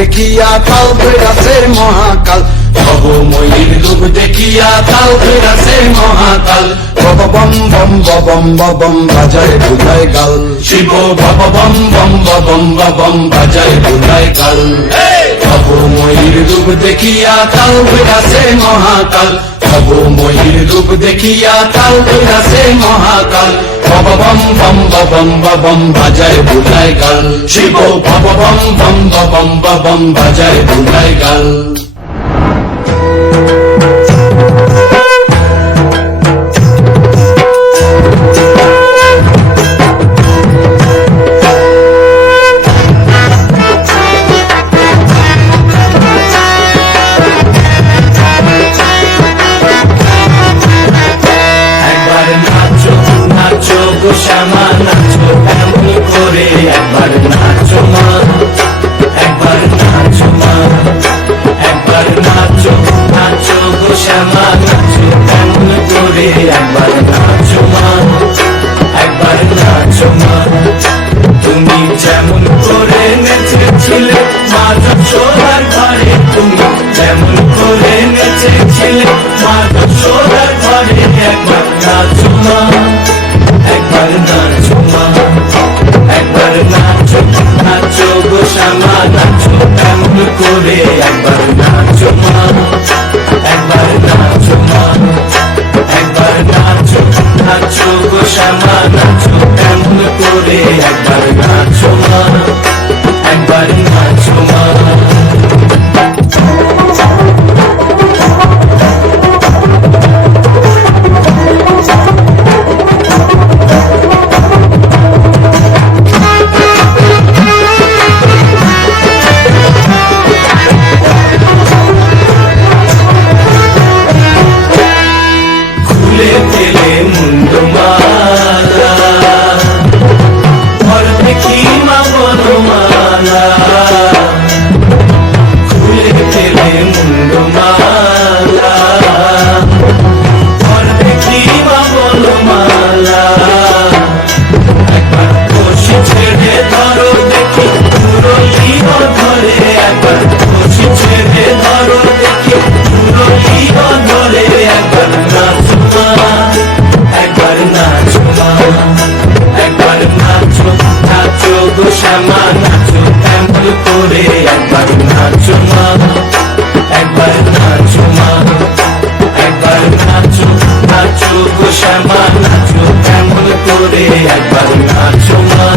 দেখিয়া কাল ফেরাছে মহাকাল, ভবময়ীর রূপ দেখিয়া কাল ফেরাছে মহাকাল। বব বম বম বম বম বাজায় বুলায় গাল, শিব বব বম বম বম বম বাজায় বুলায় গাল। ভবময়ীর রূপ দেখিয়া কাল ফেরাছে মহাকাল, ভবময়ীর রূপ দেখিয়া কাল ফেরাছে মহাকাল। বব বম বম বম বাজায় বুলায় গাল, শিব বব বম বম বম বাজায় বুলায় গাল। শ্যামা নাচো এমন করে, একবার নাচো মা, একবার নাচো মা, একবার নাচো নাচো গো শ্যামা নাচো এমন করে, একবার নাচো মা, একবার নাচো মা। তুমি যেমন করে নেচেছিলে মা যশোদার ঘরে, তুমি যেমন করে নেচেছিলে মা যশোদার ঘরে, একবার নাচো মা, একবার নাচো মা, একবার নাচো নাচো গো শ্যামা নাচো এমন করে, একবার নাচো মা, একবার নাচো মা, একবার নাচো নাচো গো শ্যামা নাচো এমন করে, একবার নাচো মা, একবার নাচো মা। শ্যামা নাচো এমন করে, একবার নাচো মা, একবার নাচো মা, একবার নাচো নাচো গো শ্যামা নাচো এমন করে, একবার নাচো মা।